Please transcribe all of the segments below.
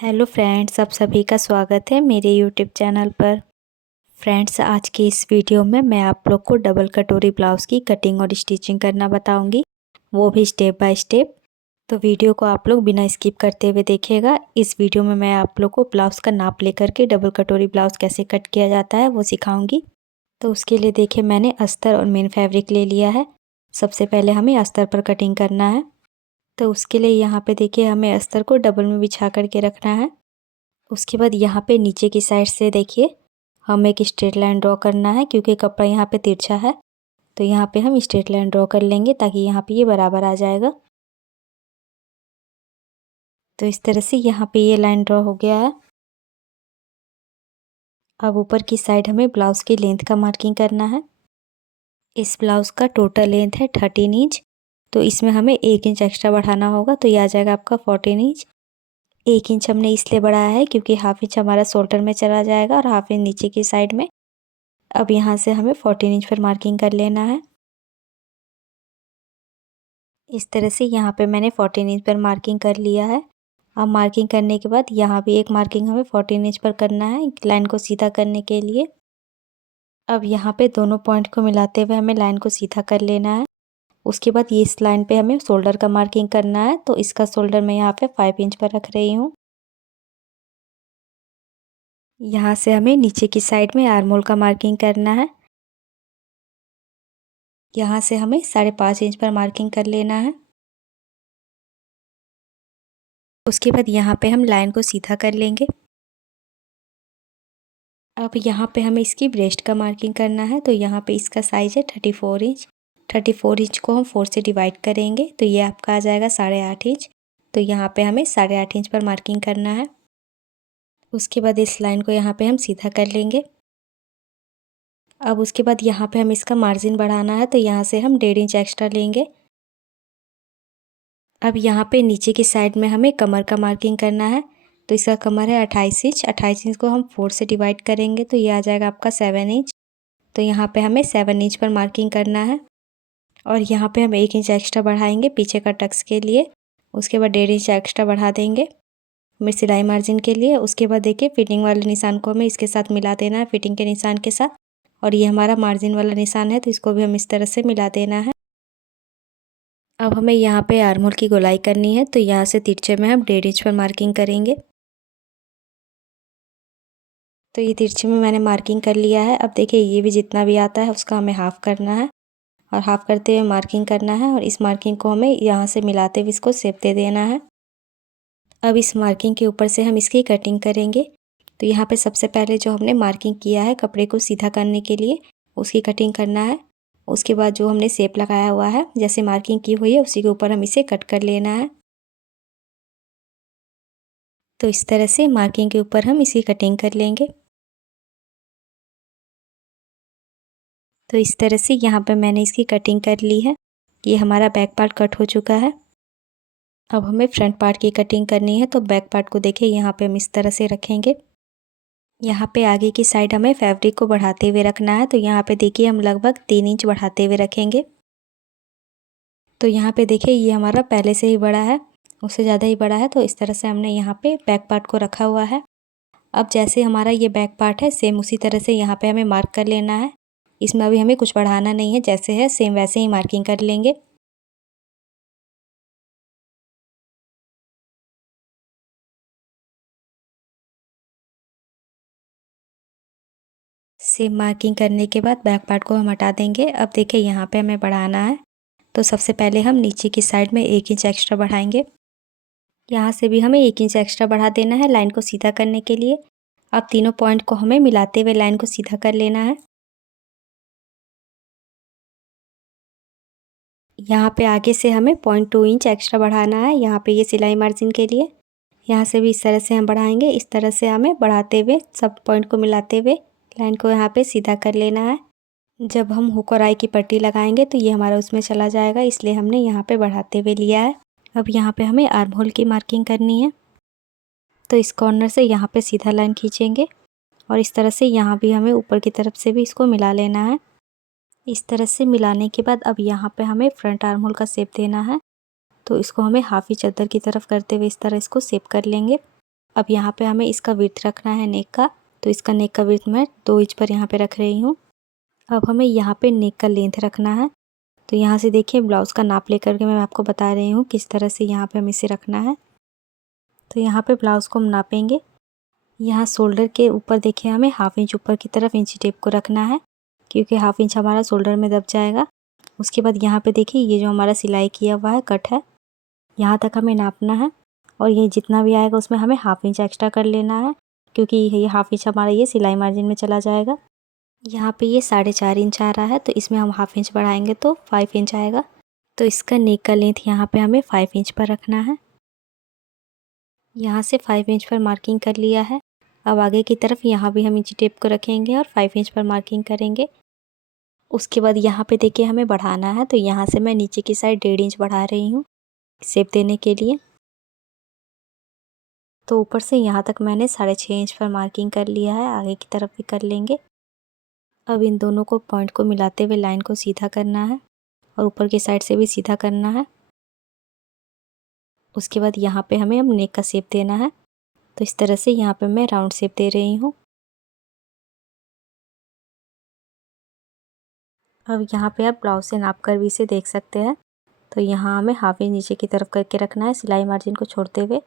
Hello friends, आप सभी का स्वागत है मेरे यूट्यूब चैनल पर। फ्रेंड्स, आज की इस वीडियो में मैं आप लोग को डबल कटोरी ब्लाउज़ की कटिंग और स्टिचिंग करना बताऊंगी, वो भी स्टेप बाय स्टेप। तो वीडियो को आप लोग बिना स्किप करते हुए देखिएगा। इस वीडियो में मैं आप लोग को ब्लाउज़ का नाप लेकर के डबल कटोरी ब्लाउज़ कैसे कट किया जाता है वो सिखाऊँगी। तो उसके लिए देखिए, मैंने अस्तर और मेन फैब्रिक ले लिया है। सबसे पहले हमें अस्तर पर कटिंग करना है। तो उसके लिए यहाँ पे देखिए, हमें अस्तर को डबल में बिछा करके रखना है। उसके बाद यहाँ पे नीचे की साइड से देखिए, हमें एक स्ट्रेट लाइन ड्रॉ करना है क्योंकि कपड़ा यहाँ पे तिरछा है। तो यहाँ पे हम स्ट्रेट लाइन ड्रॉ कर लेंगे ताकि यहाँ पे ये बराबर आ जाएगा। तो इस तरह से यहाँ पे ये लाइन ड्रॉ हो गया है। अब ऊपर की साइड हमें ब्लाउज़ की लेंथ का मार्किंग करना है। इस ब्लाउज़ का टोटल लेंथ है 13 इंच। तो इसमें हमें 1 इंच एक्स्ट्रा बढ़ाना होगा, तो ये आ जाएगा आपका 14 इंच। 1 इंच हमने इसलिए बढ़ाया है क्योंकि हाफ इंच हमारा शोल्डर में चला जाएगा और हाफ इंच नीचे की साइड में। अब यहाँ से हमें 14 इंच पर मार्किंग कर लेना है। इस तरह से यहाँ पे मैंने 14 इंच पर मार्किंग कर लिया है। अब मार्किंग करने के बाद यहाँ भी एक मार्किंग हमें 14 इंच पर करना है लाइन को सीधा करने के लिए। अब यहाँ पे दोनों पॉइंट को मिलाते हुए हमें लाइन को सीधा कर लेना है। उसके बाद ये इस लाइन पे हमें शोल्डर का मार्किंग करना है, तो इसका शोल्डर मैं यहाँ पे 5 इंच पर रख रही हूँ। यहाँ से हमें नीचे की साइड में आर्म होल का मार्किंग करना है। यहाँ से हमें 5.5 इंच पर मार्किंग कर लेना है। उसके बाद यहाँ पे हम लाइन को सीधा कर लेंगे। अब यहाँ पे हमें इसकी ब्रेस्ट का मार्किंग करना है, तो यहाँ पे इसका साइज़ है 34 इंच। 34 इंच को हम 4 से डिवाइड करेंगे तो ये आपका आ जाएगा 8.5 इंच। तो यहाँ पे हमें 8.5 इंच पर मार्किंग करना है। उसके बाद इस लाइन को यहाँ पे हम सीधा कर लेंगे। अब उसके बाद यहाँ पे हम इसका मार्जिन बढ़ाना है, तो यहाँ से हम 1.5 इंच एक्स्ट्रा लेंगे। अब यहाँ पे नीचे की साइड में हमें कमर का मार्किंग करना है, तो इसका कमर है 28 इंच। 28 इंच को हम 4 से डिवाइड करेंगे तो ये आ जाएगा आपका 7 इंच। तो यहाँ पे हमें 7 इंच पर मार्किंग करना है और यहाँ पे हम 1 इंच एक्स्ट्रा बढ़ाएंगे पीछे का टक्स के लिए। उसके बाद 1.5 इंच एक्स्ट्रा बढ़ा देंगे हमें सिलाई मार्जिन के लिए। उसके बाद देखिए, फिटिंग वाले निशान को हमें इसके साथ मिला देना है, फिटिंग के निशान के साथ। और ये हमारा मार्जिन वाला निशान है, तो इसको भी हम इस तरह से मिला देना है। अब हमें यहाँ पे आर्म होल की गोलाई करनी है, तो यहाँ से तिरछे में हम 1.5 इंच पर मार्किंग करेंगे। तो ये तिरछे में मैंने मार्किंग कर लिया है। अब देखिए, ये भी जितना भी आता है उसका हमें हाफ़ करना है और हाफ़ करते हुए मार्किंग करना है और इस मार्किंग को हमें यहाँ से मिलाते हुए इसको शेप दे देना है। अब इस मार्किंग के ऊपर से हम इसकी कटिंग करेंगे। तो यहाँ पे सबसे पहले जो हमने मार्किंग किया है कपड़े को सीधा करने के लिए, उसकी कटिंग करना है। उसके बाद जो हमने शेप लगाया हुआ है, जैसे मार्किंग की हुई है उसी के ऊपर हम इसे कट कर लेना है। तो इस तरह से मार्किंग के ऊपर हम इसकी कटिंग कर लेंगे। तो इस तरह से यहाँ पे मैंने इसकी कटिंग कर ली है। ये हमारा बैक पार्ट कट हो चुका है। अब हमें फ्रंट पार्ट की कटिंग करनी है, तो बैक पार्ट को देखिए यहाँ पे हम इस तरह से रखेंगे। यहाँ पे आगे की साइड हमें फैब्रिक को बढ़ाते हुए रखना है, तो यहाँ पे देखिए हम लगभग 3 इंच बढ़ाते हुए रखेंगे। तो यहाँ पे देखिए, ये हमारा पहले से ही बड़ा है, उससे ज़्यादा ही बड़ा है, तो इस तरह से हमने यहाँ पे बैक पार्ट को रखा हुआ है। अब जैसे हमारा ये बैक पार्ट है, सेम उसी तरह से यहाँ पे हमें मार्क कर लेना है। इसमें अभी हमें कुछ बढ़ाना नहीं है, जैसे है सेम वैसे ही मार्किंग कर लेंगे। सेम मार्किंग करने के बाद बैक पार्ट को हम हटा देंगे। अब देखिए, यहाँ पे हमें बढ़ाना है, तो सबसे पहले हम नीचे की साइड में 1 इंच एक्स्ट्रा बढ़ाएंगे। यहाँ से भी हमें 1 इंच एक्स्ट्रा बढ़ा देना है लाइन को सीधा करने के लिए। अब तीनों पॉइंट को हमें मिलाते हुए लाइन को सीधा कर लेना है। यहाँ पे आगे से हमें 0.2 इंच एक्स्ट्रा बढ़ाना है, यहाँ पे ये सिलाई मार्जिन के लिए। यहाँ से भी इस तरह से हम बढ़ाएंगे। इस तरह से हमें बढ़ाते हुए सब पॉइंट को मिलाते हुए लाइन को यहाँ पे सीधा कर लेना है। जब हम हुक और आई की पट्टी लगाएंगे तो ये हमारा उसमें चला जाएगा, इसलिए हमने यहाँ पे बढ़ाते हुए लिया है। अब यहाँ पे हमें आर्म होल की मार्किंग करनी है, तो इस कॉर्नर से यहाँ पे सीधा लाइन खींचेंगे और इस तरह से यहाँ भी हमें ऊपर की तरफ से भी इसको मिला लेना है। इस तरह से मिलाने के बाद अब यहाँ पे हमें फ्रंट आर्म होल का शेप देना है, तो इसको हमें हाफ इंच अदर की तरफ करते हुए इस तरह इसको शेप कर लेंगे। अब यहाँ पे हमें इसका विड्थ रखना है नेक का, तो इसका नेक का विड्थ मैं 2 इंच पर यहाँ पे रख रही हूँ। अब हमें यहाँ पे नेक का लेंथ रखना है, तो यहाँ से देखिए ब्लाउज़ का नाप लेकर के मैं आपको बता रही हूँ किस तरह से यहाँ पे हमें इसे रखना है। तो यहाँ पे ब्लाउज़ को हम नापेंगे। यहाँ शोल्डर के ऊपर देखिए हमें हाफ इंच ऊपर की तरफ इंची टेप को रखना है, क्योंकि हाफ इंच हमारा शोल्डर में दब जाएगा। उसके बाद यहाँ पे देखिए ये जो हमारा सिलाई किया हुआ है कट है, यहाँ तक हमें नापना है और ये जितना भी आएगा उसमें हमें हाफ इंच एक्स्ट्रा कर लेना है, क्योंकि ये हाफ इंच हमारा ये सिलाई मार्जिन में चला जाएगा। यहाँ पे ये 4.5 इंच आ रहा है, तो इसमें हम हाफ इंच बढ़ाएंगे तो 5 इंच आएगा। तो इसका नेक का लेंथ यहाँ पे हमें 5 इंच पर रखना है। यहाँ से 5 इंच पर मार्किंग कर लिया है। अब आगे की तरफ यहाँ भी हम इंची टेप को रखेंगे और 5 इंच पर मार्किंग करेंगे। उसके बाद यहाँ पे देखिए हमें बढ़ाना है, तो यहाँ से मैं नीचे की साइड 1.5 इंच बढ़ा रही हूँ शेप देने के लिए। तो ऊपर से यहाँ तक मैंने 6.5 इंच पर मार्किंग कर लिया है, आगे की तरफ भी कर लेंगे। अब इन दोनों को पॉइंट को मिलाते हुए लाइन को सीधा करना है और ऊपर की साइड से भी सीधा करना है। उसके बाद यहाँ पे हमें अब नेक का शेप देना है, तो इस तरह से यहाँ पे मैं राउंड शेप दे रही हूँ। अब यहाँ पे आप ब्लाउज से नाप कर भी इसे देख सकते हैं। तो यहाँ हमें हाफ इंच नीचे की तरफ करके रखना है सिलाई मार्जिन को छोड़ते हुए,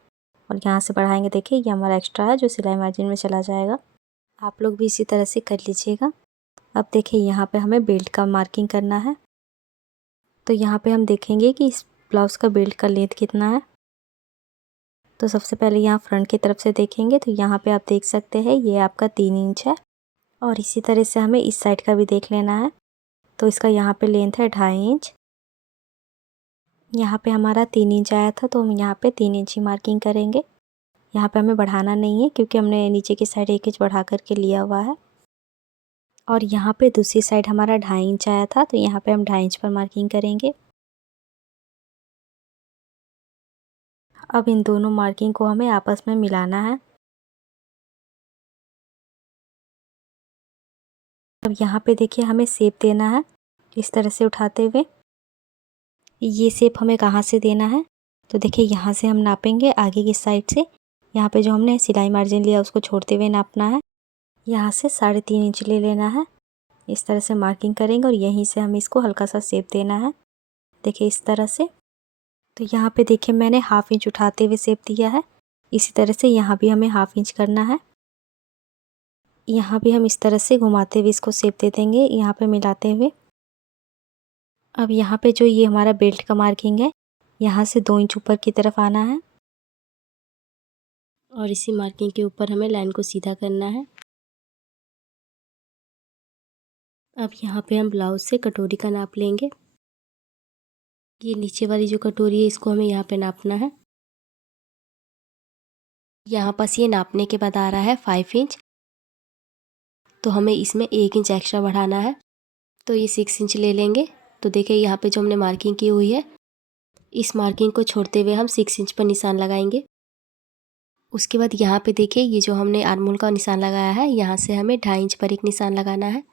और यहाँ से बढ़ाएंगे। देखिए ये हमारा एक्स्ट्रा है जो सिलाई मार्जिन में चला जाएगा। आप लोग भी इसी तरह से कर लीजिएगा। अब देखिए यहाँ पे हमें बेल्ट का मार्किंग करना है, तो यहाँ पे हम देखेंगे कि इस ब्लाउज़ का बेल्ट का लेंथ कितना है। तो सबसे पहले यहाँ फ्रंट की तरफ से देखेंगे, तो यहाँ पे आप देख सकते हैं ये आपका 3 इंच है, और इसी तरह से हमें इस साइड का भी देख लेना है। तो इसका यहाँ पे लेंथ है 2.5 इंच। यहाँ पे हमारा 3 इंच आया था, तो हम यहाँ पे 3 इंच ही मार्किंग करेंगे। यहाँ पे हमें बढ़ाना नहीं है, क्योंकि हमने नीचे की साइड 1 इंच बढ़ा करके लिया हुआ है। और यहाँ पे दूसरी साइड हमारा 2.5 इंच आया था, तो यहाँ पे हम 2.5 इंच पर मार्किंग करेंगे। अब इन दोनों मार्किंग को हमें आपस में मिलाना है। अब यहाँ पे देखिए हमें शेप देना है इस तरह से उठाते हुए। ये शेप हमें कहाँ से देना है, तो देखिए यहाँ से हम नापेंगे आगे की साइड से। यहाँ पे जो हमने सिलाई मार्जिन लिया उसको छोड़ते हुए नापना है। यहाँ से 3.5 इंच ले लेना है, इस तरह से मार्किंग करेंगे और यहीं से हमें इसको हल्का सा शेप देना है। देखिए इस तरह से। तो यहाँ पे देखिए मैंने हाफ इंच उठाते हुए शेप दिया है। इसी तरह से यहाँ भी हमें हाफ इंच करना है। यहाँ भी हम इस तरह से घुमाते हुए इसको शेप दे देंगे, यहाँ पे मिलाते हुए। अब यहाँ पे जो ये हमारा बेल्ट का मार्किंग है, यहाँ से 2 इंच ऊपर की तरफ आना है और इसी मार्किंग के ऊपर हमें लाइन को सीधा करना है। अब यहाँ पे हम ब्लाउज से कटोरी का नाप लेंगे। ये नीचे वाली जो कटोरी है इसको हमें यहाँ पे नापना है। यहाँ पास ये नापने के बाद आ रहा है 5 इंच, तो हमें इसमें 1 इंच एक्स्ट्रा बढ़ाना है, तो ये 6 इंच ले लेंगे। तो देखिए यहाँ पे जो हमने मार्किंग की हुई है, इस मार्किंग को छोड़ते हुए हम 6 इंच पर निशान लगाएंगे। उसके बाद यहाँ पे देखिए ये जो हमने आर्महोल का निशान लगाया है, यहाँ से हमें 2.5 इंच पर एक निशान लगाना है।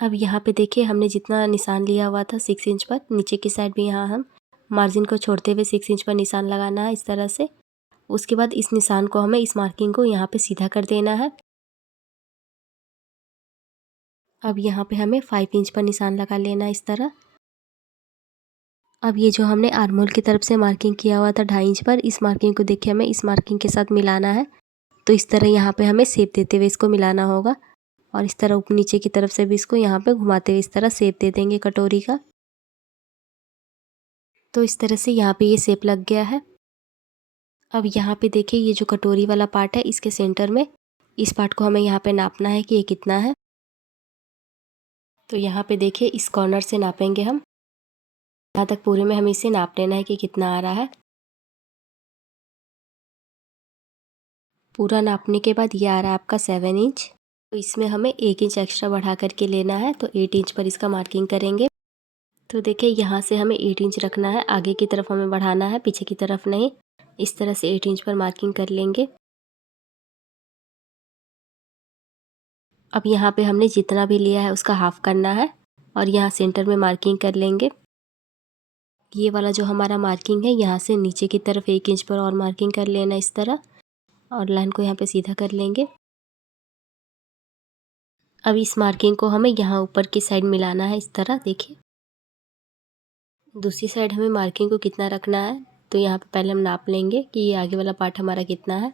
अब यहाँ पे देखिए हमने जितना निशान लिया हुआ था 6 इंच पर, नीचे की साइड भी यहाँ हम मार्जिन को छोड़ते हुए 6 इंच पर निशान लगाना है इस तरह से। उसके बाद इस निशान को हमें इस मार्किंग को यहाँ पे सीधा कर देना है। अब यहाँ पे हमें 5 इंच पर निशान लगा लेना है इस तरह। अब ये जो हमने आर्महोल की तरफ से मार्किंग किया हुआ था 2.5 इंच पर, इस मार्किंग को देखिए हमें इस मार्किंग के साथ मिलाना है। तो इस तरह यहाँ पे हमें शेप देते हुए इसको मिलाना होगा, और इस तरह ऊपर नीचे की तरफ से भी इसको यहाँ पे घुमाते हुए इस तरह शेप दे देंगे कटोरी का। तो इस तरह से यहाँ पे ये शेप लग गया है। अब यहाँ पे देखिए ये जो कटोरी वाला पार्ट है, इसके सेंटर में इस पार्ट को हमें यहाँ पे नापना है कि ये कितना है। तो यहाँ पे देखिए इस कॉर्नर से नापेंगे हम, यहाँ तक पूरे में हमें इसे नाप लेना है कि कितना आ रहा है। पूरा नापने के बाद ये आ रहा है आपका 7 इंच। तो इसमें हमें 1 इंच एक्स्ट्रा बढ़ा करके लेना है, तो 8 इंच पर इसका मार्किंग करेंगे। तो देखिए यहाँ से हमें 8 इंच रखना है, आगे की तरफ हमें बढ़ाना है, पीछे की तरफ नहीं। इस तरह से 8 इंच पर मार्किंग कर लेंगे। अब यहाँ पे हमने जितना भी लिया है उसका हाफ करना है, और यहाँ सेंटर में मार्किंग कर लेंगे। ये वाला जो हमारा मार्किंग है यहाँ से नीचे की तरफ 1 इंच पर और मार्किंग कर लेना इस तरह, और लाइन को यहाँ पे सीधा कर लेंगे। अब इस मार्किंग को हमें यहाँ ऊपर की साइड मिलाना है इस तरह। देखिए दूसरी साइड हमें मार्किंग को कितना रखना है, तो यहाँ पे पहले हम नाप लेंगे कि ये आगे वाला पार्ट हमारा कितना है।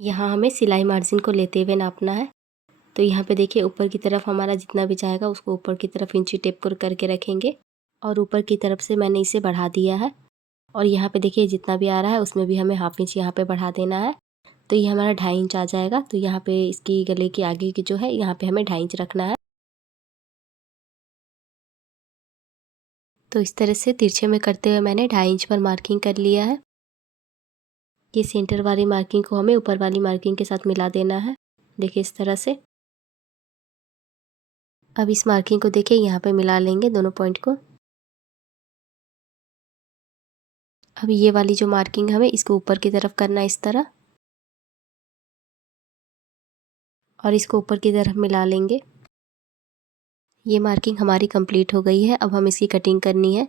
यहाँ हमें सिलाई मार्जिन को लेते हुए नापना है। तो यहाँ पे देखिए ऊपर की तरफ हमारा जितना भी जाएगा उसको ऊपर की तरफ इंची टेप करके रखेंगे, और ऊपर की तरफ से मैंने इसे बढ़ा दिया है। और यहाँ पे देखिए जितना भी आ रहा है उसमें भी हमें हाफ इंच यहाँ पे बढ़ा देना है। तो ये हमारा 2.5 इंच आ जाएगा। तो यहाँ पे इसकी गले की आगे की जो है यहाँ पे हमें 2.5 इंच रखना है। तो इस तरह से तिरछे में करते हुए मैंने 2.5 इंच पर मार्किंग कर लिया है। ये सेंटर वाली मार्किंग को हमें ऊपर वाली मार्किंग के साथ मिला देना है। देखिए इस तरह से। अब इस मार्किंग को देखिए यहाँ पे मिला लेंगे दोनों पॉइंट को। अब ये वाली जो मार्किंग हमें इसको ऊपर की तरफ करना है इस तरह, और इसको ऊपर की तरफ मिला लेंगे। ये मार्किंग हमारी कंप्लीट हो गई है। अब हम इसकी कटिंग करनी है।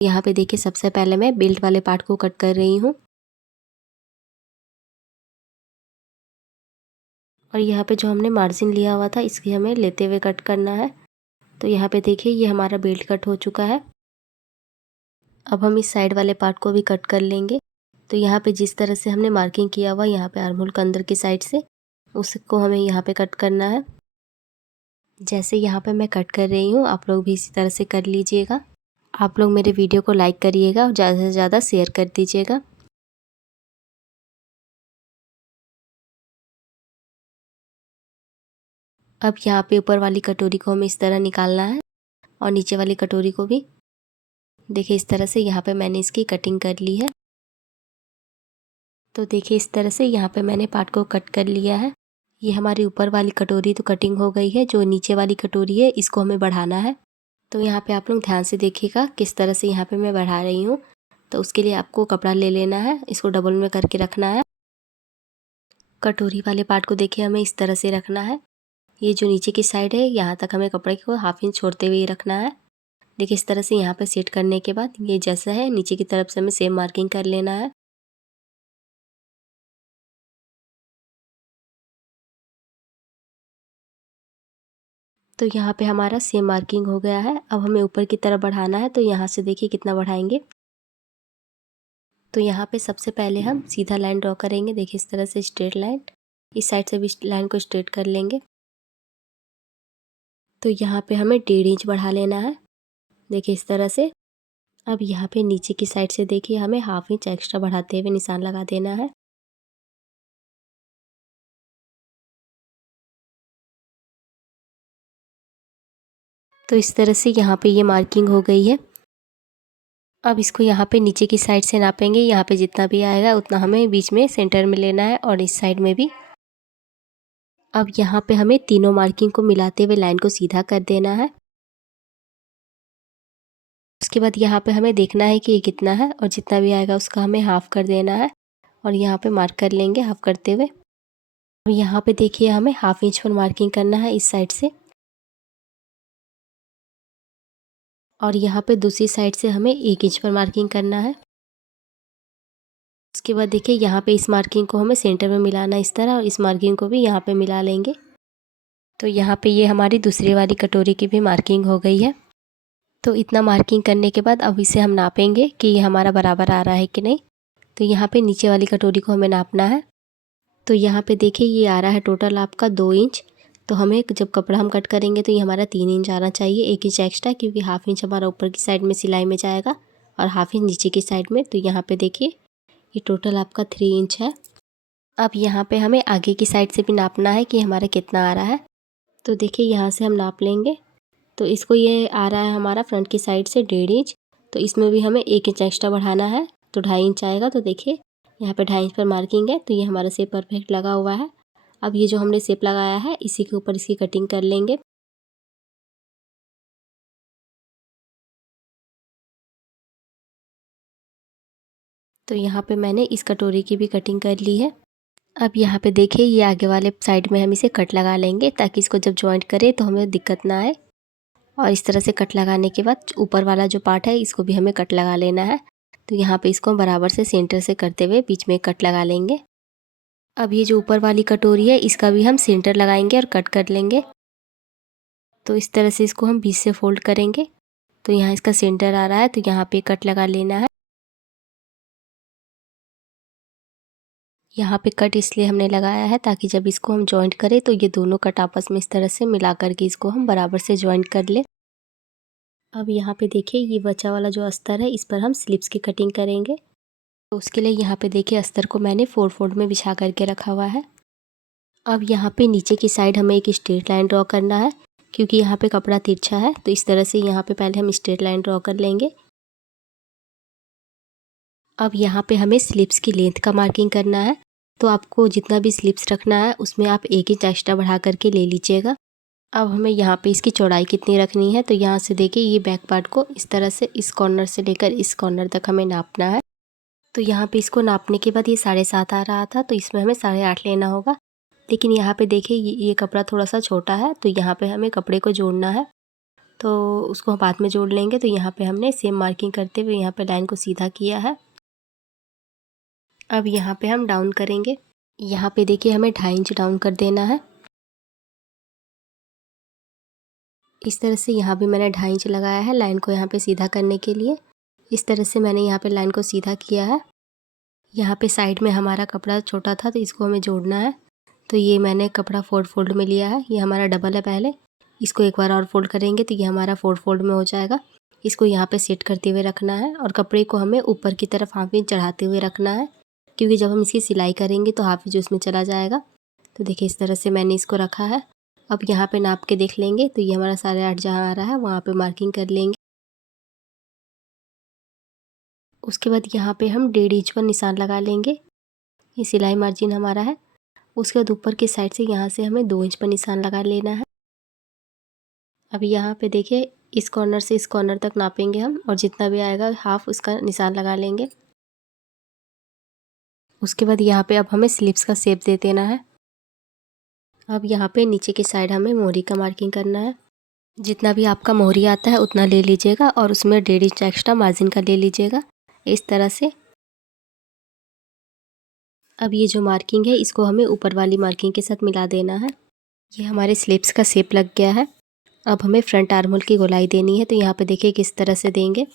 यहाँ पे देखिए सबसे पहले मैं बेल्ट वाले पार्ट को कट कर रही हूँ, और यहाँ पे जो हमने मार्जिन लिया हुआ था इसकी हमें लेते हुए कट करना है। तो यहाँ पे देखिए ये हमारा बेल्ट कट हो चुका है। अब हम इस साइड वाले पार्ट को भी कट कर लेंगे। तो यहाँ पे जिस तरह से हमने मार्किंग किया हुआ यहाँ पे आर्म होल के अंदर की साइड से, उसको हमें यहाँ पे कट करना है। जैसे यहाँ पे मैं कट कर रही हूँ आप लोग भी इसी तरह से कर लीजिएगा। आप लोग मेरे वीडियो को लाइक करिएगा और ज़्यादा से ज़्यादा शेयर कर दीजिएगा। अब यहाँ पे ऊपर वाली कटोरी को हमें इस तरह निकालना है, और नीचे वाली कटोरी को भी। देखिए इस तरह से यहाँ पे मैंने इसकी कटिंग कर ली है। तो देखिए इस तरह से यहाँ पे मैंने पार्ट को कट कर लिया है। ये हमारी ऊपर वाली कटोरी तो कटिंग हो गई है। जो नीचे वाली कटोरी है इसको हमें बढ़ाना है। तो यहाँ पे आप लोग ध्यान से देखिएगा किस तरह से यहाँ पे मैं बढ़ा रही हूँ। तो उसके लिए आपको कपड़ा ले लेना है, इसको डबल में करके रखना है। कटोरी वाले पार्ट को देखिए हमें इस तरह से रखना है। ये जो नीचे की साइड है यहाँ तक हमें कपड़े को हाफ इंच छोड़ते हुए रखना है। देखिए इस तरह से यहाँ पे सेट करने के बाद ये जैसा है नीचे की तरफ से हमें सेम मार्किंग कर लेना है। तो यहाँ पे हमारा सेम मार्किंग हो गया है। अब हमें ऊपर की तरफ बढ़ाना है। तो यहाँ से देखिए कितना बढ़ाएंगे। तो यहाँ पे सबसे पहले हम सीधा लाइन ड्रॉ करेंगे। देखिए इस तरह से स्ट्रेट लाइन, इस साइड से भी लाइन को स्ट्रेट कर लेंगे। तो यहाँ पे हमें 1.5 इंच बढ़ा लेना है। देखिए इस तरह से। अब यहाँ पे नीचे की साइड से देखिए हमें हाफ इंच एक्स्ट्रा बढ़ाते हुए निशान लगा देना है। तो इस तरह से यहाँ पे ये मार्किंग हो गई है। अब इसको यहाँ पे नीचे की साइड से नापेंगे। यहाँ पे जितना भी आएगा उतना हमें बीच में सेंटर में लेना है, और इस साइड में भी। अब यहाँ पे हमें तीनों मार्किंग को मिलाते हुए लाइन को सीधा कर देना है। उसके बाद यहाँ पे हमें देखना है कि ये कितना है, और जितना भी आएगा उसका हमें हाफ कर देना है, और यहाँ पे मार्क कर लेंगे हाफ करते हुए। अब यहाँ पे देखिए हमें हाफ इंच पर मार्किंग करना है इस साइड से, और यहाँ पे दूसरी साइड से हमें 1 इंच पर मार्किंग करना है। उसके बाद देखिए यहाँ पे इस मार्किंग को हमें सेंटर में मिलाना है इस तरह, और इस मार्किंग को भी यहाँ पे मिला लेंगे। तो यहाँ पे ये हमारी दूसरी वाली कटोरी की भी मार्किंग हो गई है। तो इतना मार्किंग करने के बाद अब इसे हम नापेंगे कि ये हमारा बराबर आ रहा है कि नहीं। तो यहाँ पे नीचे वाली कटोरी को हमें नापना है। तो यहाँ पे देखिए ये आ रहा है टोटल आपका 2 इंच। तो हमें जब कपड़ा हम कट करेंगे तो ये हमारा 3 इंच आना चाहिए, 1 इंच एक्स्ट्रा, क्योंकि हाफ इंच हमारा ऊपर की साइड में सिलाई में जाएगा और हाफ इंच नीचे की साइड में। तो यहाँ पे देखिए ये टोटल आपका 3 इंच है। अब यहाँ पे हमें आगे की साइड से भी नापना है कि हमारा कितना आ रहा है। तो देखिए यहाँ से हम नाप लेंगे। तो इसको ये आ रहा है हमारा फ्रंट की साइड से 1.5 इंच। तो इसमें भी हमें 1 इंच एक्स्ट्रा बढ़ाना है, तो 2.5 इंच आएगा। तो देखिए यहाँ पे 2.5 इंच पर मार्किंग है। तो ये हमारा शेप परफेक्ट लगा हुआ है। अब ये जो हमने शेप लगाया है इसी के ऊपर इसकी कटिंग कर लेंगे। तो यहाँ पे मैंने इस कटोरी की भी कटिंग कर ली है। अब यहाँ पे देखिए ये आगे वाले साइड में हम इसे कट लगा लेंगे, ताकि इसको जब जॉइंट करें तो हमें दिक्कत ना आए। और इस तरह से कट लगाने के बाद ऊपर वाला जो पार्ट है इसको भी हमें कट लगा लेना है। तो यहाँ पे इसको बराबर से सेंटर से करते हुए बीच में कट लगा लेंगे। अब ये जो ऊपर वाली कटोरी है इसका भी हम सेंटर लगाएंगे और कट कर लेंगे। तो इस तरह से इसको हम बीच से फोल्ड करेंगे। तो यहाँ इसका सेंटर आ रहा है, तो यहाँ पे कट लगा लेना है। यहाँ पे कट इसलिए हमने लगाया है ताकि जब इसको हम जॉइंट करें तो ये दोनों कट आपस में इस तरह से मिला करके इसको हम बराबर से जॉइंट कर लें। अब यहाँ पे देखिए ये बचा वाला जो अस्तर है इस पर हम स्लिप्स की कटिंग करेंगे। तो उसके लिए यहाँ पे देखिए अस्तर को मैंने 4 फोल्ड में बिछा करके रखा हुआ है। अब यहाँ पे नीचे की साइड हमें एक स्ट्रेट लाइन ड्रॉ करना है, क्योंकि यहाँ पे कपड़ा तिरछा है। तो इस तरह से यहाँ पे पहले हम स्ट्रेट लाइन ड्रॉ कर लेंगे। अब यहाँ पे हमें स्लिप्स की लेंथ का मार्किंग करना है। तो आपको जितना भी स्लिप्स रखना है उसमें आप 1 इंच एक्स्ट्रा बढ़ा करके ले लीजिएगा। अब हमें यहाँ पे इसकी चौड़ाई कितनी रखनी है, तो यहाँ से देखिए ये बैक पार्ट को इस तरह से इस कॉर्नर से लेकर इस कॉर्नर तक हमें नापना है। तो यहाँ पे इसको नापने के बाद ये 7.5 आ रहा था, तो इसमें हमें 8.5 लेना होगा। लेकिन यहाँ पे देखिए ये कपड़ा थोड़ा सा छोटा है, तो यहाँ पे हमें कपड़े को जोड़ना है। तो उसको हम बाद में जोड़ लेंगे। तो यहाँ पे हमने सेम मार्किंग करते हुए यहाँ पे लाइन को सीधा किया है। अब यहाँ पे हम डाउन करेंगे। यहाँ पे देखिए हमें 2.5 इंच डाउन कर देना है। इस तरह से यहाँ भी मैंने 2.5 इंच लगाया है लाइन को यहाँ पे सीधा करने के लिए। इस तरह से मैंने यहाँ पे लाइन को सीधा किया है। यहाँ पे साइड में हमारा कपड़ा छोटा था तो इसको हमें जोड़ना है। तो ये मैंने कपड़ा 4 फोल्ड में लिया है। ये हमारा डबल है, पहले इसको एक बार और फोल्ड करेंगे तो ये हमारा 4 फोल्ड में हो जाएगा। इसको यहाँ पे सेट करते हुए रखना है और कपड़े को हमें ऊपर की तरफ हाफ इंच चढ़ाते हुए रखना है, क्योंकि जब हम इसकी सिलाई करेंगे तो हाफ इंच उसमें चला जाएगा। तो देखिए इस तरह से मैंने इसको रखा है। अब यहाँ पे नाप के देख लेंगे तो ये हमारा 8.5 जहाँ आ रहा है वहाँ पे मार्किंग कर लेंगे। उसके बाद यहाँ पे हम 1.5 इंच पर निशान लगा लेंगे। ये सिलाई मार्जिन हमारा है। उसके बाद ऊपर की साइड से यहाँ से हमें 2 इंच पर निशान लगा लेना है। अब यहाँ पे देखिए इस कॉर्नर से इस कॉर्नर तक नापेंगे हम, और जितना भी आएगा हाफ उसका निशान लगा लेंगे। उसके बाद यहाँ पे अब हमें स्लिप्स का शेप दे देना है। अब यहाँ पे नीचे की साइड हमें मोहरी का मार्किंग करना है। जितना भी आपका मोहरी आता है उतना ले लीजिएगा और उसमें 1.5 इंच एक्स्ट्रा मार्जिन का ले लीजिएगा इस तरह से। अब ये जो मार्किंग है इसको हमें ऊपर वाली मार्किंग के साथ मिला देना है। ये हमारे स्लिप्स का शेप लग गया है। अब हमें फ्रंट आर्म होल की गोलाई देनी है। तो यहाँ पे देखिए किस तरह से देंगे।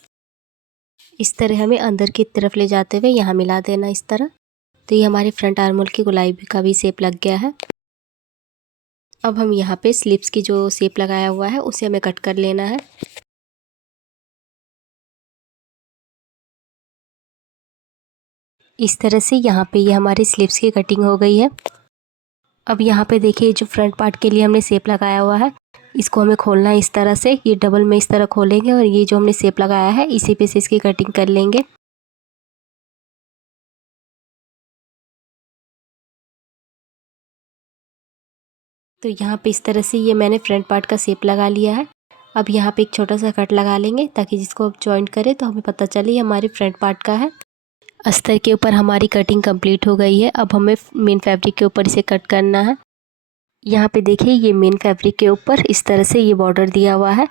इस तरह हमें अंदर की तरफ ले जाते हुए यहाँ मिला देना इस तरह। तो ये हमारे फ्रंट आर्म होल की गोलाई का भी शेप लग गया है। अब हम यहाँ पे स्लिप्स की जो शेप लगाया हुआ है उसे हमें कट कर लेना है। इस तरह से यहाँ पे ये हमारी स्लिप्स की कटिंग हो गई है। अब यहाँ पे देखिए जो फ्रंट पार्ट के लिए हमने शेप लगाया हुआ है इसको हमें खोलना है इस तरह से। ये डबल में इस तरह खोलेंगे और ये जो हमने शेप लगाया है इसी पे से इसकी कटिंग कर लेंगे। तो यहाँ पे इस तरह से ये मैंने फ्रंट पार्ट का शेप लगा लिया है। अब यहाँ पे एक छोटा सा कट लगा लेंगे ताकि जिसको अब जॉइंट करें तो हमें पता चले ये हमारे फ्रंट पार्ट का है। अस्तर के ऊपर हमारी कटिंग कंप्लीट हो गई है। अब हमें मेन फैब्रिक के ऊपर इसे कट करना है। यहाँ पे देखिए ये मेन फैब्रिक के ऊपर इस तरह से ये बॉर्डर दिया हुआ है,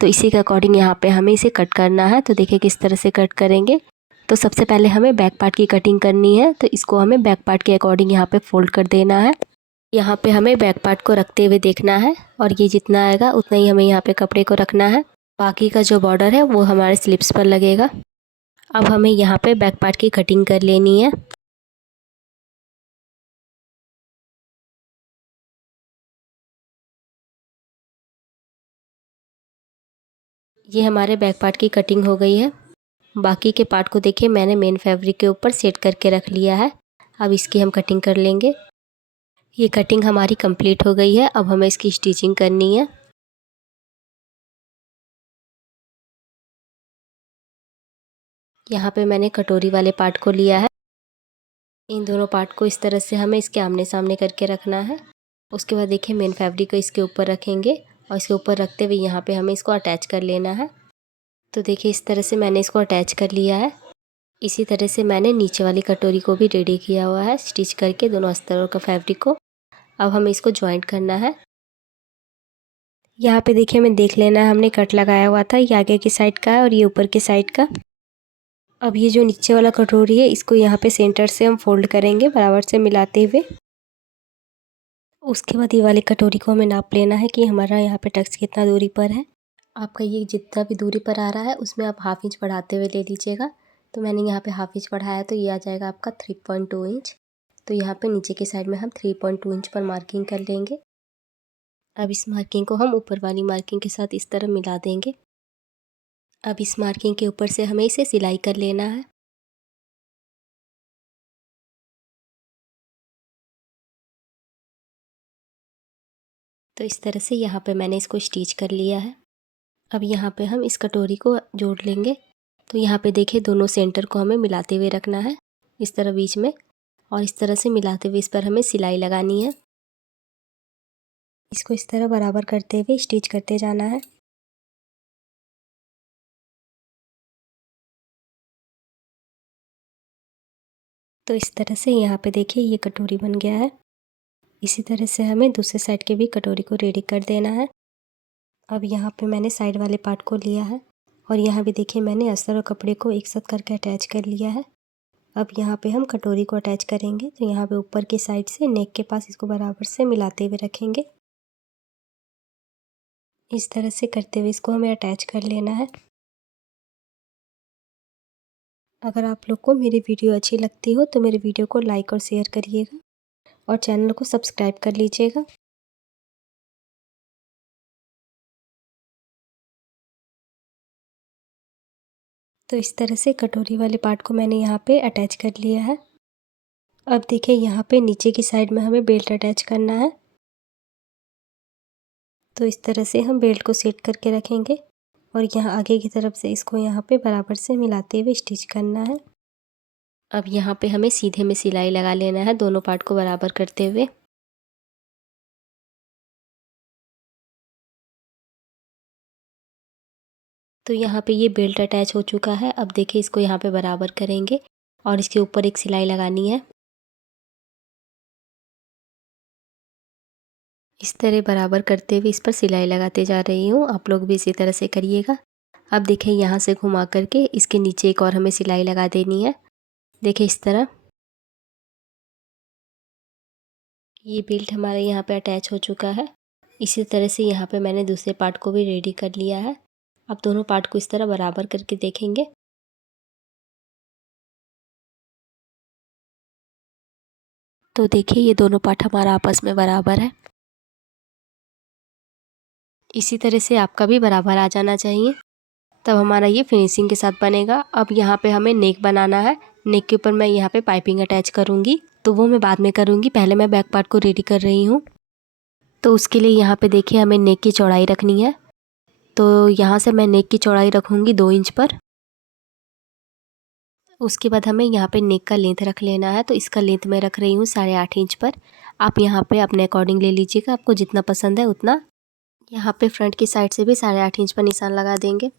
तो इसी के अकॉर्डिंग यहाँ पे हमें इसे कट करना है। तो देखिए किस तरह से कट करेंगे। तो सबसे पहले हमें बैक पार्ट की कटिंग करनी है। तो इसको हमें बैक पार्ट के अकॉर्डिंग यहाँ पे फोल्ड कर देना है। यहाँ पे हमें बैक पार्ट को रखते हुए देखना है और ये जितना आएगा उतना ही हमें यहाँ पे कपड़े को रखना है। बाकी का जो बॉर्डर है वो हमारे स्लिप्स पर लगेगा। अब हमें यहाँ पे बैक पार्ट की कटिंग कर लेनी है। ये हमारे बैक पार्ट की कटिंग हो गई है। बाकी के पार्ट को देखिए मैंने मेन फैब्रिक के ऊपर सेट करके रख लिया है। अब इसकी हम कटिंग कर लेंगे। ये कटिंग हमारी कंप्लीट हो गई है। अब हमें इसकी स्टिचिंग करनी है। यहाँ पे मैंने कटोरी वाले पार्ट को लिया है। इन दोनों पार्ट को इस तरह से हमें इसके आमने सामने करके रखना है। उसके बाद देखिए मेन फैब्रिक को इसके ऊपर रखेंगे और इसके ऊपर रखते हुए यहाँ पे हमें इसको अटैच कर लेना है। तो देखिए इस तरह से मैंने इसको अटैच कर लिया है। इसी तरह से मैंने नीचे वाली कटोरी को भी रेडी किया हुआ है स्टिच करके दोनों अस्तरों का फैब्रिक को। अब हमें इसको ज्वाइंट करना है। यहाँ पे देखिए हमें देख लेना है, हमने कट लगाया हुआ था, ये आगे की साइड का है और ये ऊपर की साइड का। अब ये जो नीचे वाला कटोरी है इसको यहाँ पे सेंटर से हम फोल्ड करेंगे बराबर से मिलाते हुए। उसके बाद ये वाली कटोरी को हमें नाप लेना है कि हमारा यहाँ पे टक्स कितना दूरी पर है। आपका ये जितना भी दूरी पर आ रहा है उसमें आप हाफ इंच बढ़ाते हुए ले लीजिएगा। तो मैंने यहाँ पे हाफ इंच बढ़ाया तो ये आ जाएगा आपका 3.2 इंच। तो यहाँ पे नीचे की साइड में हम 3.2 इंच पर मार्किंग कर लेंगे। अब इस मार्किंग को हम ऊपर वाली मार्किंग के साथ इस तरह मिला देंगे। अब इस मार्किंग के ऊपर से हमें इसे सिलाई कर लेना है। तो इस तरह से यहाँ पे मैंने इसको स्टिच कर लिया है। अब यहाँ पे हम इस कटोरी को जोड़ लेंगे। तो यहाँ पे देखिए दोनों सेंटर को हमें मिलाते हुए रखना है इस तरह बीच में, और इस तरह से मिलाते हुए इस पर हमें सिलाई लगानी है। इसको इस तरह बराबर करते हुए स्टिच करते जाना है। तो इस तरह से यहाँ पे देखिए ये कटोरी बन गया है। इसी तरह से हमें दूसरे साइड के भी कटोरी को रेडी कर देना है। अब यहाँ पे मैंने साइड वाले पार्ट को लिया है और यहाँ भी देखिए मैंने अस्तर और कपड़े को एक साथ करके अटैच कर लिया है। अब यहाँ पे हम कटोरी को अटैच करेंगे। तो यहाँ पे ऊपर की साइड से नेक के पास इसको बराबर से मिलाते हुए रखेंगे। इस तरह से करते हुए इसको हमें अटैच कर लेना है। अगर आप लोग को मेरी वीडियो अच्छी लगती हो तो मेरे वीडियो को लाइक और शेयर करिएगा और चैनल को सब्सक्राइब कर लीजिएगा। तो इस तरह से कटोरी वाले पार्ट को मैंने यहाँ पे अटैच कर लिया है। अब देखिए यहाँ पे नीचे की साइड में हमें बेल्ट अटैच करना है। तो इस तरह से हम बेल्ट को सेट करके रखेंगे और यहाँ आगे की तरफ से इसको यहाँ पे बराबर से मिलाते हुए स्टिच करना है। अब यहाँ पे हमें सीधे में सिलाई लगा लेना है दोनों पार्ट को बराबर करते हुए। तो यहाँ पे ये बेल्ट अटैच हो चुका है। अब देखिए इसको यहाँ पे बराबर करेंगे और इसके ऊपर एक सिलाई लगानी है। इस तरह बराबर करते हुए इस पर सिलाई लगाते जा रही हूँ। आप लोग भी इसी तरह से करिएगा। अब देखिए यहाँ से घुमा करके इसके नीचे एक और हमें सिलाई लगा देनी है। देखिए इस तरह ये बेल्ट हमारे यहाँ पे अटैच हो चुका है। इसी तरह से यहाँ पे मैंने दूसरे पार्ट को भी रेडी कर लिया है। अब दोनों पार्ट को इस तरह बराबर करके देखेंगे। तो देखिए ये दोनों पार्ट हमारा आपस में बराबर है। इसी तरह से आपका भी बराबर आ जाना चाहिए, तब हमारा ये फिनिशिंग के साथ बनेगा। अब यहाँ पे हमें नेक बनाना है। नेक के ऊपर मैं यहाँ पे पाइपिंग अटैच करूँगी, तो वो मैं बाद में करूँगी। पहले मैं बैक पार्ट को रेडी कर रही हूँ। तो उसके लिए यहाँ पे देखिए हमें नेक की चौड़ाई रखनी है। तो यहाँ से मैं नेक की चौड़ाई रखूँगी 2 इंच पर। उसके बाद हमें यहाँ पे नेक का लेंथ रख लेना है। तो इसका लेंथ मैं रख रही हूँ 8.5 इंच पर। आप यहाँ पे अपने अकॉर्डिंग ले लीजिएगा, आपको जितना पसंद है उतना। यहाँ पे फ्रंट की साइड से भी 8.5 इंच पर निशान लगा देंगे।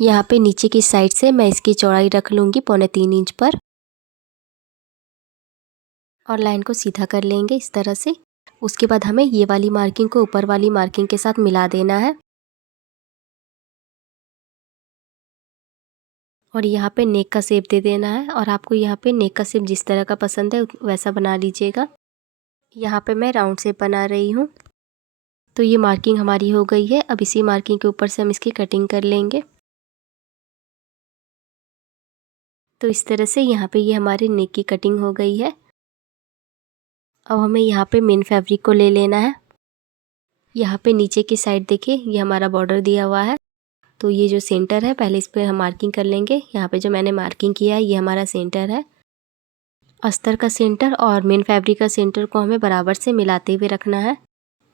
यहाँ पे नीचे की साइड से मैं इसकी चौड़ाई रख लूँगी 3.25 इंच पर और लाइन को सीधा कर लेंगे इस तरह से। उसके बाद हमें ये वाली मार्किंग को ऊपर वाली मार्किंग के साथ मिला देना है और यहाँ पे नेक का शेप दे देना है। और आपको यहाँ पे नेक का शेप जिस तरह का पसंद है वैसा बना लीजिएगा। यहाँ पे मैं राउंड शेप बना रही हूँ। तो ये मार्किंग हमारी हो गई है। अब इसी मार्किंग के ऊपर से हम इसकी कटिंग कर लेंगे। तो इस तरह से यहाँ पे ये हमारी नेक की कटिंग हो गई है। अब हमें यहाँ पे मेन फैब्रिक को ले लेना है। यहाँ पे नीचे की साइड देखिए ये हमारा बॉर्डर दिया हुआ है। तो ये जो सेंटर है पहले इस पर हम मार्किंग कर लेंगे। यहाँ पे जो मैंने मार्किंग किया है ये हमारा सेंटर है। अस्तर का सेंटर और मेन फैब्रिक का सेंटर को हमें बराबर से मिलाते हुए रखना है।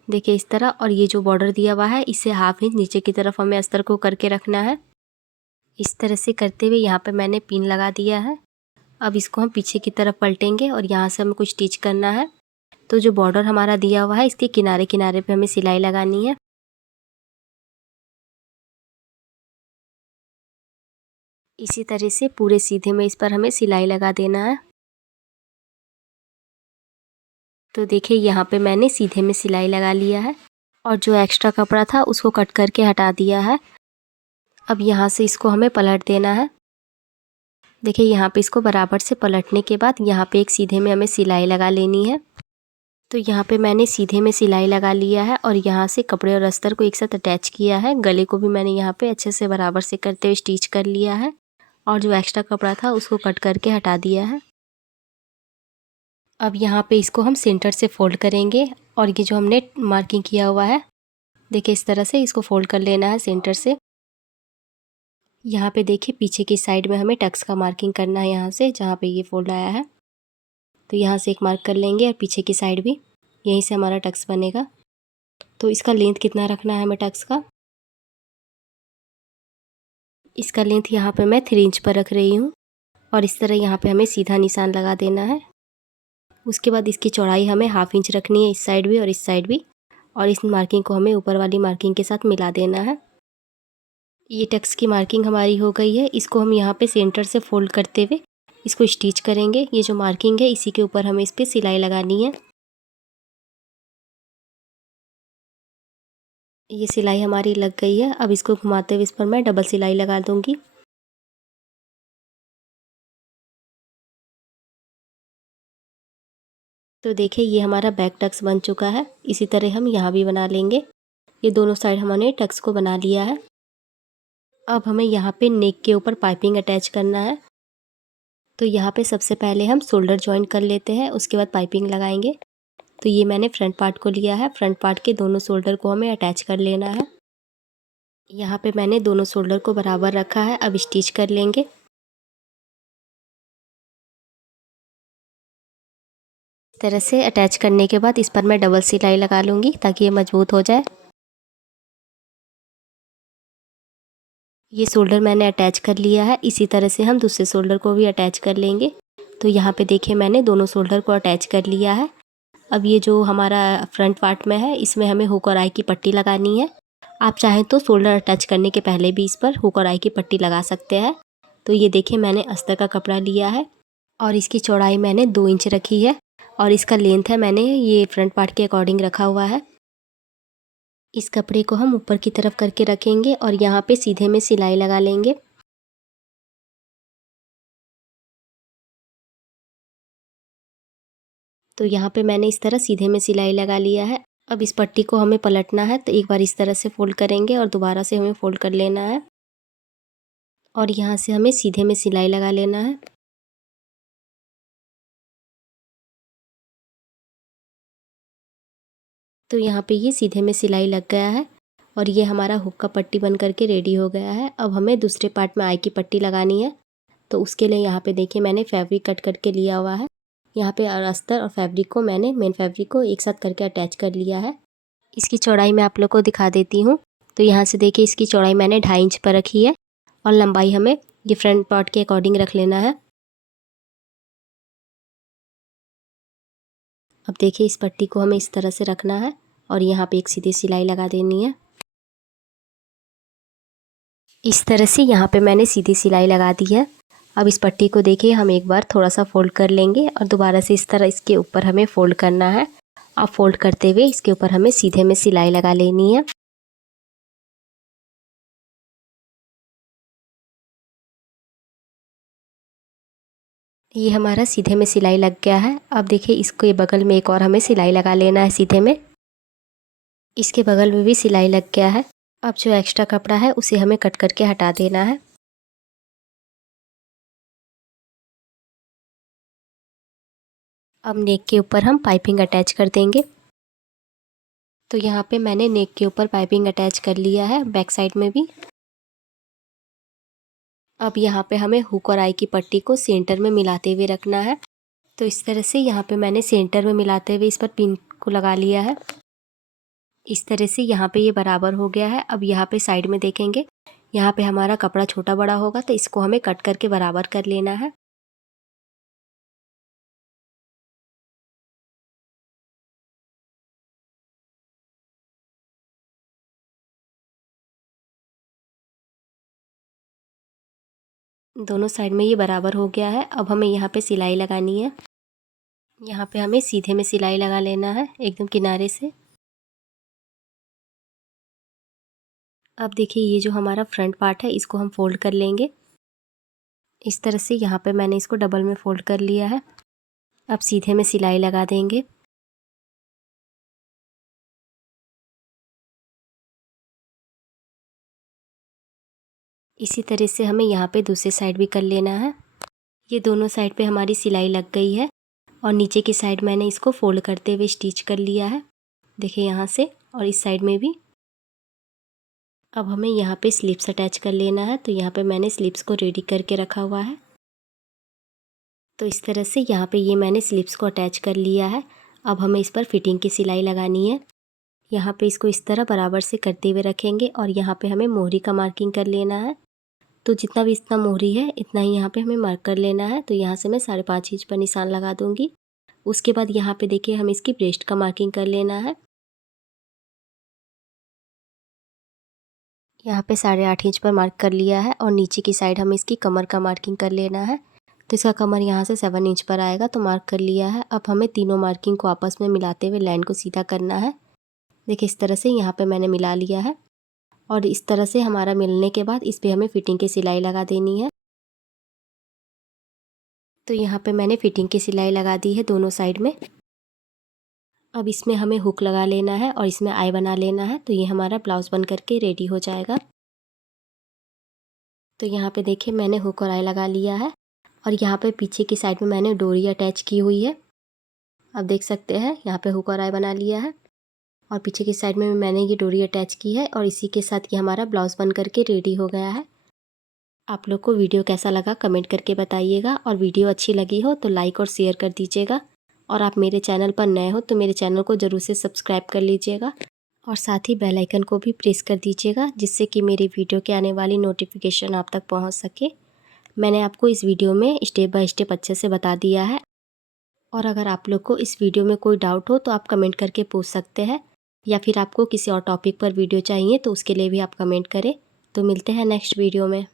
देखिए इस तरह। और ये जो बॉर्डर दिया हुआ है इससे हाफ इंच नीचे की तरफ हमें अस्तर को करके रखना है। इस तरह से करते हुए यहाँ पे मैंने पिन लगा दिया है। अब इसको हम पीछे की तरफ पलटेंगे और यहाँ से हमें कुछ स्टिच करना है। तो जो बॉर्डर हमारा दिया हुआ है इसके किनारे किनारे पे हमें सिलाई लगानी है। इसी तरह से पूरे सीधे में इस पर हमें सिलाई लगा देना है। तो देखिए यहाँ पे मैंने सीधे में सिलाई लगा लिया है और जो एक्स्ट्रा कपड़ा था उसको कट करके हटा दिया है। अब यहाँ से इसको हमें पलट देना है। देखिए यहाँ पे इसको बराबर से पलटने के बाद यहाँ पे एक सीधे में हमें सिलाई लगा लेनी है। तो यहाँ पे मैंने सीधे में सिलाई लगा लिया है और यहाँ से कपड़े और अस्तर को एक साथ अटैच किया है। गले को भी मैंने यहाँ पे अच्छे से बराबर से करते हुए स्टिच कर लिया है और जो एक्स्ट्रा कपड़ा था उसको कट करके हटा दिया है। अब यहाँ पे इसको हम सेंटर से फोल्ड करेंगे और ये जो हमने मार्किंग किया हुआ है, देखिए इस तरह से इसको फोल्ड कर लेना है सेंटर से। यहाँ पे देखिए पीछे की साइड में हमें टक्स का मार्किंग करना है, यहाँ से जहाँ पे ये फोल्ड आया है तो यहाँ से एक मार्क कर लेंगे और पीछे की साइड भी, यहीं से हमारा टक्स बनेगा। तो इसका लेंथ कितना रखना है हमें टक्स का, इसका लेंथ यहाँ पे मैं 3 इंच पर रख रही हूँ और इस तरह यहाँ पे हमें सीधा निशान लगा देना है। उसके बाद इसकी चौड़ाई हमें 1/2 इंच रखनी है, इस साइड भी और इस साइड भी, और इस मार्किंग को हमें ऊपर वाली मार्किंग के साथ मिला देना है। ये टक्स की मार्किंग हमारी हो गई है। इसको हम यहाँ पे सेंटर से फोल्ड करते हुए इसको स्टिच करेंगे। ये जो मार्किंग है इसी के ऊपर हमें इस पर सिलाई लगानी है। ये सिलाई हमारी लग गई है। अब इसको घुमाते हुए इस पर मैं डबल सिलाई लगा दूंगी। तो देखिए ये हमारा बैक टक्स बन चुका है। इसी तरह हम यहाँ भी बना लेंगे। ये दोनों साइड हमने टक्स को बना लिया है। अब हमें यहाँ पे नेक के ऊपर पाइपिंग अटैच करना है। तो यहाँ पे सबसे पहले हम शोल्डर जॉइन कर लेते हैं, उसके बाद पाइपिंग लगाएंगे। तो ये मैंने फ्रंट पार्ट को लिया है। फ्रंट पार्ट के दोनों शोल्डर को हमें अटैच कर लेना है। यहाँ पे मैंने दोनों शोल्डर को बराबर रखा है। अब स्टिच कर लेंगे। इस तरह से अटैच करने के बाद इस पर मैं डबल सिलाई लगा लूँगी ताकि ये मजबूत हो जाए। ये शोल्डर मैंने अटैच कर लिया है। इसी तरह से हम दूसरे शोल्डर को भी अटैच कर लेंगे। तो यहाँ पे देखिए मैंने दोनों शोल्डर को अटैच कर लिया है। अब ये जो हमारा फ्रंट पार्ट में है इसमें हमें हुक और आई की पट्टी लगानी है। आप चाहें तो शोल्डर अटैच करने के पहले भी इस पर हुक और आई की पट्टी लगा सकते हैं। तो ये देखिए मैंने अस्तर का कपड़ा लिया है और इसकी चौड़ाई मैंने 2 इंच रखी है और इसका लेंथ है मैंने ये फ्रंट पार्ट के अकॉर्डिंग रखा हुआ है। इस कपड़े को हम ऊपर की तरफ करके रखेंगे और यहाँ पे सीधे में सिलाई लगा लेंगे। तो यहाँ पे मैंने इस तरह सीधे में सिलाई लगा लिया है। अब इस पट्टी को हमें पलटना है। तो एक बार इस तरह से फोल्ड करेंगे और दोबारा से हमें फोल्ड कर लेना है और यहाँ से हमें सीधे में सिलाई लगा लेना है। तो यहाँ पे ये सीधे में सिलाई लग गया है और ये हमारा हुक का पट्टी बन करके रेडी हो गया है। अब हमें दूसरे पार्ट में आई की पट्टी लगानी है। तो उसके लिए यहाँ पे देखिए मैंने फैब्रिक कट करके लिया हुआ है। यहाँ पे अस्तर और फैब्रिक को मैंने मेन फैब्रिक को एक साथ करके अटैच कर लिया है। इसकी चौड़ाई मैं आप लोग को दिखा देती हूँ। तो यहाँ से देखिए इसकी चौड़ाई मैंने 2.5 इंच पर रखी है और लंबाई हमें ये फ्रंट पार्ट के अकॉर्डिंग रख लेना है। अब देखिए इस पट्टी को हमें इस तरह से रखना है और यहाँ पे एक सीधी सिलाई लगा देनी है। इस तरह से यहाँ पे मैंने सीधी सिलाई लगा दी है। अब इस पट्टी को देखिए हम एक बार थोड़ा सा फोल्ड कर लेंगे और दोबारा से इस तरह इसके ऊपर हमें फोल्ड करना है। अब फोल्ड करते हुए इसके ऊपर हमें सीधे में सिलाई लगा लेनी है। ये हमारा सीधे में सिलाई लग गया है। अब देखिए इसके बगल में एक और हमें सिलाई लगा लेना है सीधे में। इसके बगल में भी सिलाई लग गया है। अब जो एक्स्ट्रा कपड़ा है उसे हमें कट करके हटा देना है। अब नेक के ऊपर हम पाइपिंग अटैच कर देंगे। तो यहाँ पे मैंने नेक के ऊपर पाइपिंग अटैच कर लिया है, बैक साइड में भी। अब यहाँ पे हमें हुक और आई की पट्टी को सेंटर में मिलाते हुए रखना है। तो इस तरह से यहाँ पे मैंने सेंटर में मिलाते हुए इस पर पिन को लगा लिया है। इस तरह से यहाँ पे ये बराबर हो गया है। अब यहाँ पे साइड में देखेंगे, यहाँ पे हमारा कपड़ा छोटा बड़ा होगा तो इसको हमें कट करके बराबर कर लेना है। दोनों साइड में ये बराबर हो गया है। अब हमें यहाँ पे सिलाई लगानी है। यहाँ पे हमें सीधे में सिलाई लगा लेना है एकदम किनारे से। अब देखिए ये जो हमारा फ्रंट पार्ट है इसको हम फोल्ड कर लेंगे इस तरह से। यहाँ पे मैंने इसको डबल में फोल्ड कर लिया है। अब सीधे में सिलाई लगा देंगे। इसी तरह से हमें यहाँ पे दूसरे साइड भी कर लेना है। ये दोनों साइड पे हमारी सिलाई लग गई है और नीचे की साइड मैंने इसको फोल्ड करते हुए स्टिच कर लिया है। देखिए यहाँ से और इस साइड में भी। अब हमें यहाँ पे स्लिप्स अटैच कर लेना है। तो यहाँ पे मैंने स्लिप्स को रेडी करके रखा हुआ है। तो इस तरह से यहाँ पे ये मैंने स्लिप्स को अटैच कर लिया है। अब हमें इस पर फिटिंग की सिलाई लगानी है। यहाँ पे इसको इस तरह बराबर से करते हुए रखेंगे और यहाँ पे हमें मोहरी का मार्किंग कर लेना है। तो जितना भी इतना मोहरी है इतना ही यहाँ पे हमें मार्क कर लेना है। तो यहाँ से मैं 5.5 इंच पर निशान लगा दूँगी। उसके बाद यहाँ पे देखिए हम इसकी ब्रेस्ट का मार्किंग कर लेना है। यहाँ पे 8.5 इंच पर मार्क कर लिया है और नीचे की साइड हमें इसकी कमर का मार्किंग कर लेना है। तो इसका कमर यहाँ से 7 इंच पर आएगा तो मार्क कर लिया है। अब हमें तीनों मार्किंग को आपस में मिलाते हुए लाइन को सीधा करना है। देखिए इस तरह से यहाँ पे मैंने मिला लिया है और इस तरह से हमारा मिलने के बाद इस पर हमें फिटिंग की सिलाई लगा देनी है। तो यहाँ पे मैंने फिटिंग की सिलाई लगा दी है दोनों साइड में। अब इसमें हमें हुक लगा लेना है और इसमें आई बना लेना है। तो ये हमारा ब्लाउज बन करके रेडी हो जाएगा। तो यहाँ पे देखिए मैंने हुक और आई लगा लिया है और यहाँ पे पीछे की साइड में मैंने डोरी अटैच की हुई है। अब देख सकते हैं यहाँ पे हुक और आई बना लिया है और पीछे की साइड में मैंने ये डोरी अटैच की है और इसी के साथ ये हमारा ब्लाउज बन करके रेडी हो गया है। आप लोग को वीडियो कैसा लगा कमेंट करके बताइएगा और वीडियो अच्छी लगी हो तो लाइक और शेयर कर दीजिएगा। और आप मेरे चैनल पर नए हो तो मेरे चैनल को ज़रूर से सब्सक्राइब कर लीजिएगा और साथ ही बेल आइकन को भी प्रेस कर दीजिएगा जिससे कि मेरी वीडियो के आने वाली नोटिफिकेशन आप तक पहुंच सके। मैंने आपको इस वीडियो में स्टेप बाय स्टेप अच्छे से बता दिया है। और अगर आप लोग को इस वीडियो में कोई डाउट हो तो आप कमेंट करके पूछ सकते हैं या फिर आपको किसी और टॉपिक पर वीडियो चाहिए तो उसके लिए भी आप कमेंट करें। तो मिलते हैं नेक्स्ट वीडियो में।